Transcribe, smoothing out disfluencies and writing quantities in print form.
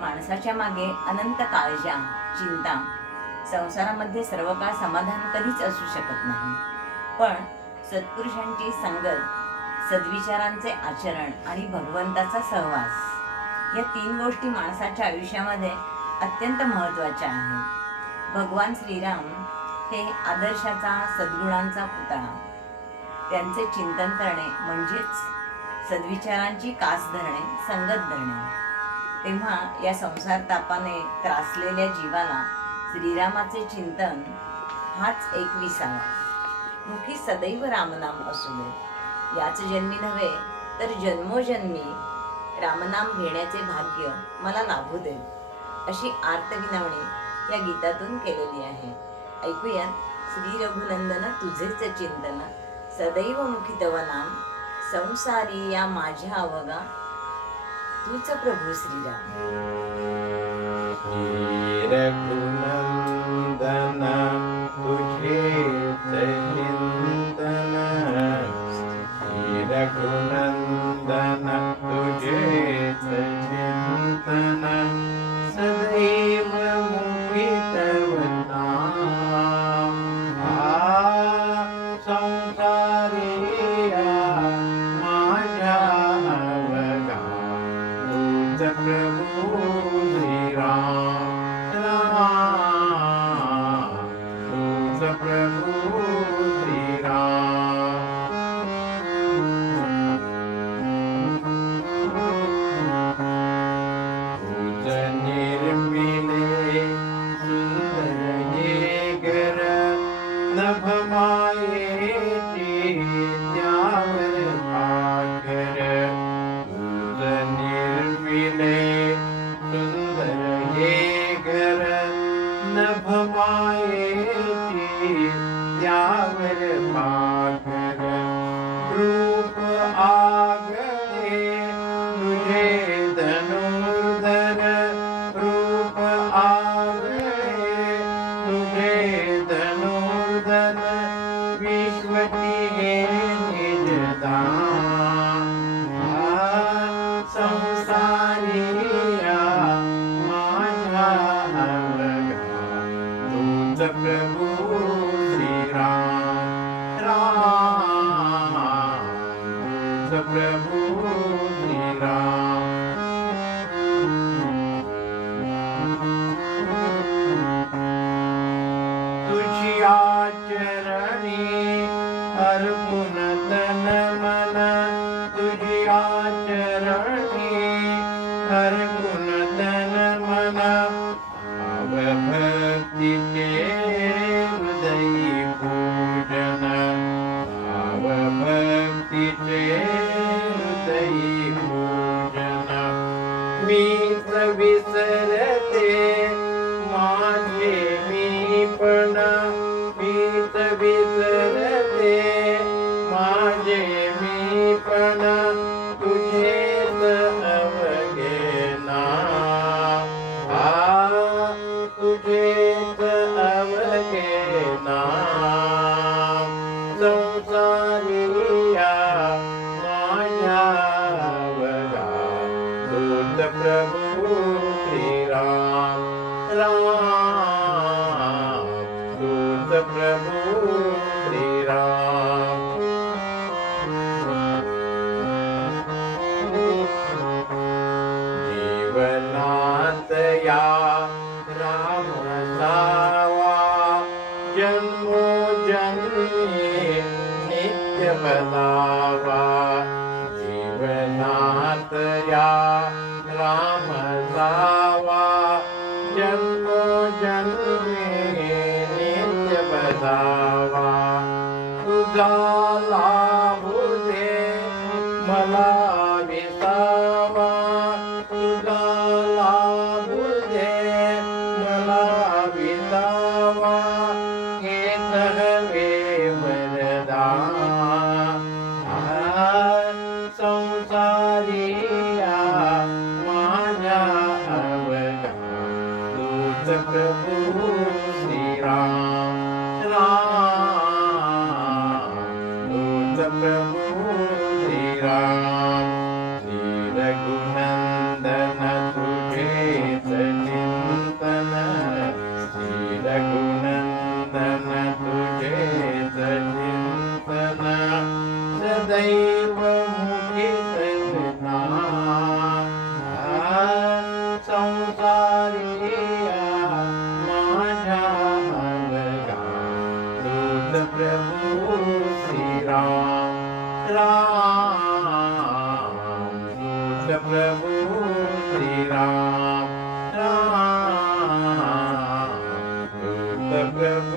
माणसाच्या मागे अनंत काळजा, चिंता, संसारामध्ये सर्व काळ समाधान कधीच असू शकत नाही. पण सत्पुरुषांची संगत, सद्विचारांचे आचरण आणि भगवंताचा सहवास या 3 गोष्टी माणसाच्या आयुष्यामध्ये अत्यंत महत्त्वाच्या आहेत. भगवान श्रीराम हे आदर्शाचा, सद्गुणांचा पुतळा. त्यांचे चिंतन करणे म्हणजेच सद्विचारांची कास धरणे, संगत धरणे. तेव्हा या संसार तापाने त्रासलेल्या जीवाला श्रीरामाचे चिंतन हाच एक विसावा. मुखी सदैव रामनाम असू दे. याच जन्मी नव्हे तर जन्मोजन्मी रामनाम घेण्याचे भाग्य मला लाभू दे, अशी आर्त विनवणी या गीतातून केलेली आहे. ऐकूया. श्री रघुनंदन तुझेच चिंतन, सदैव मुखी तव नाम, संसारी या माझ्या अवगा, तूच प्रभू श्रीराम. रघुनंदन तुझेच चिंतन, रघुनंदन तुझेच चिंतन, सदैव मुखी तव नाम. संसारी माझ्या अवघा, तूच प्रभू श्रीराम. तूच प्रभू श्रीराम. तुझ निर्मिले सुंदर ये घर, नभ मायेची त्यावर भाकर. तुझ निर्मिले सुंदर ये घर, नभ मायेची त्यावर भाकर. रूप आगळे तुझे धनुर्धर, रूप आगळे तुझे धनुर्धर, विश्वती हे निजदान. संसारी माझ्या अवघा, तूच प्रभू श्रीराम. तूच प्रभू श्रीराम. तुझी आचरणी अर्पुन तन मन, तुझी आचरणी अर्पुन तन मन, भाव भक्तीचे हृदयी पूजन, भाव भक्तीचे हृदयी पूजन. मीच विसरते माझे मीपण, मीच विसरते माझे मीपण, तुझेच अवघे नाम. तुझेच अवघे नाम. संसारी माझ्या अवघा, तूच प्रभू श्रीराम. तूच प्रभू श्रीराम. जीवनात या राम सावा, जन्मोजन्मी नित्य बलावा. जीवनात या राम सावा, जन्मोजन्मी नित्य बलावा. तुझा लाभू दे मला विसावा, तुझा लाभू दे मला विसावा. हेच हवे वरदान. संसारी माझ्या अवघा, तूच प्रभू श्रीराम. तूच प्रभू श्रीराम. श्री रघुनंदन तुझे सदैव मुठीत धरा. संसारिया माझ्या अवघा तूच प्रभू श्रीराम. राम तूच प्रभू श्रीराम. राम तूच प्रभू